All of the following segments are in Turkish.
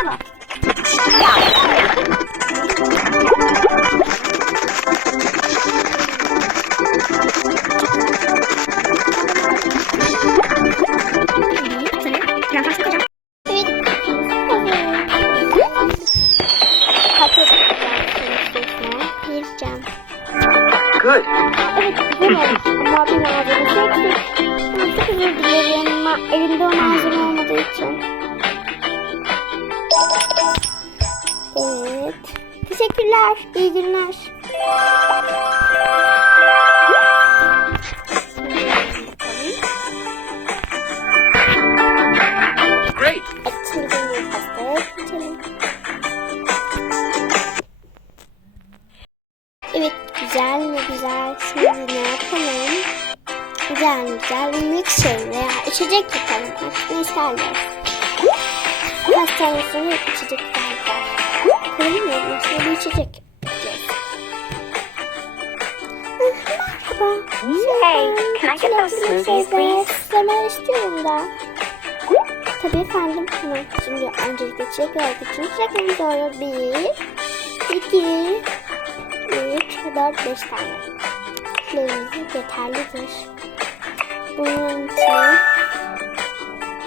Come on. Good. Evet, güzel olmuş. Ama bir malzemesi eksik. Ama çok özür dilerim. Ma- Elimde o malzeme olmadığı için. Evet. Teşekkürler. İyi günler. Great. Şimdi benim pastaya güzel. Şimdi ne yapalım? Güzel güzel bir milkshake veya içecek yapalım. Ne isterler? Pastanesine içecek isterler. Koymuyorum. Şöyle içecek Merhaba. Hey, can I get those Çilekli smoothies, please? Süslemeler istiyorum da. Tabii efendim. Şimdi öncelikle çilek için çileklerimizi doğru. Bir, iki, üç ve dört, beş tane. Çileğimiz yeterlidir. Bunun için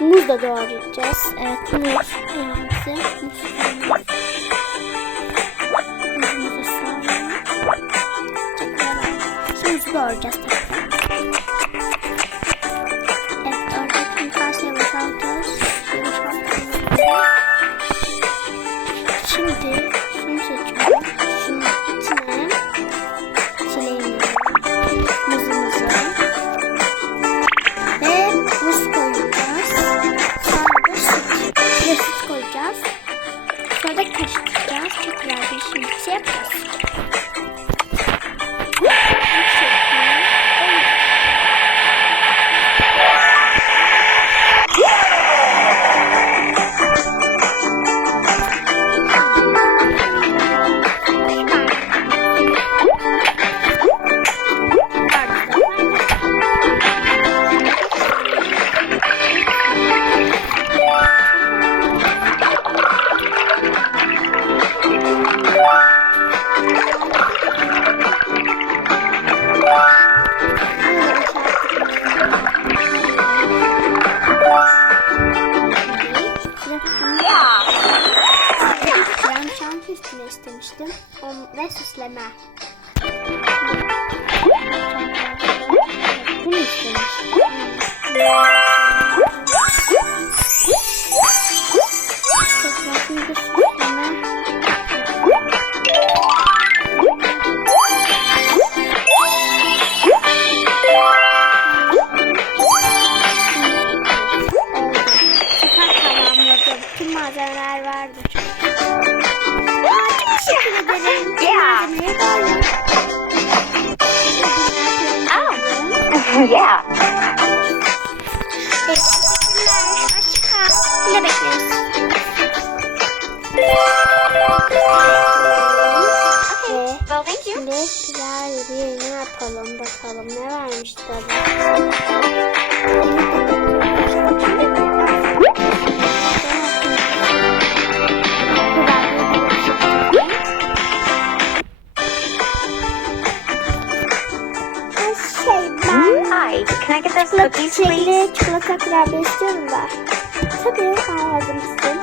muz da doğrayacağız. Evet muz. Hangisi? Muz. muz. Muzumuzu. Çekiyorum. Şimdi doğrayacağız tekrar. İstemiştim. On- Ve süsleme. Bunu istemiştim. Malzemeler vardı. Aa, çok teşekkür ederim. Yeah. Oh. yeah. Evet, teşekkürler. Hoşçakal. Yine bekleriz. Ve Well, thank you. şimdi güzel bir ne yapalım bakalım ne vermiş tabii. Çikolata çilekli çikolata kurabiye istiyorum da. Tabii yardım istedim.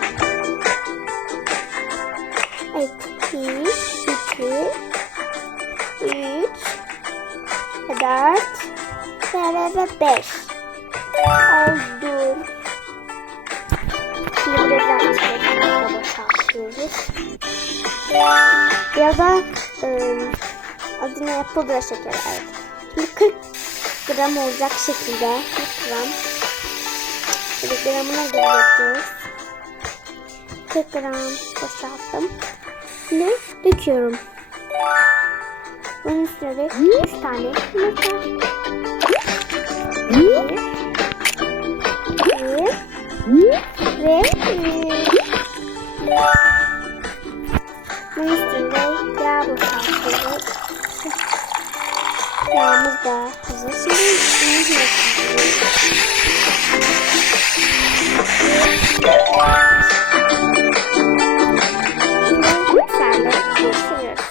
Evet. Bir, iki, üç, dört, ve, ve, beş. Oldu. Şimdi biraz çikolata boşaltıyoruz. Ya da ıı, adı ne? Pudra şekeri. Evet. Şimdi 40 gram olacak şekilde 40 gram. Şimdi gramına göre yapıyoruz. 40 gram boşalttım. Şimdi döküyorum. Bunun üstüne de 3 tane Bunun üstüne yağ boşaltıyoruz. Yağımız da da hazır. Şimdi bunu Şimdi mikserle karıştırıyoruz.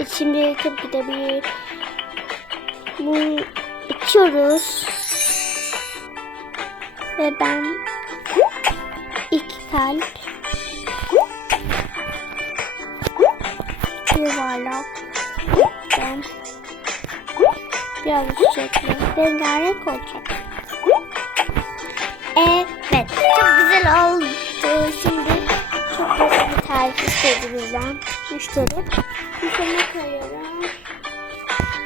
E Şimdi tabii de bir bunu içiyoruz. Ve ben iki kalp yuvarlak ben biraz şekli rengarenk olacak. Evet çok güzel oldu. Şimdi çok basit bir tarif istedi bizden müşteri. Müşterine koyuyorum.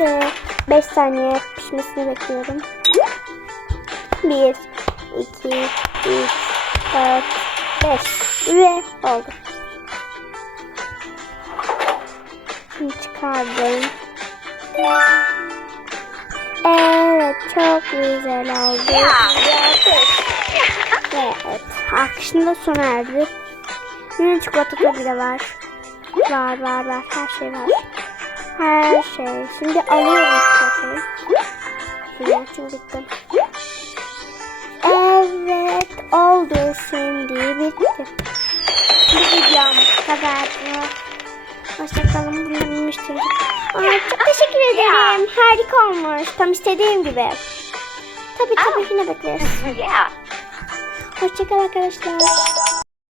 Ve 5 saniye pişmesini bekliyorum. 1, 2, 3, 4, 5 ve oldu. Şimdi çıkardım. Evet çok güzel oldu. Ve evet akışın da sona erdi. Yine çikolata de var. Var var var her şey var. Her şey. Şimdi alıyorum çikolatayı. Şuradan çünkü bitti. Oldu şimdi bitti. Bu videom bu kadardı. Hoşçakalın. Aa, çok teşekkür ederim. Harika olmuş. Tam istediğim gibi. Tabii tabii yine bekleriz. yeah. Hoşçakal arkadaşlar.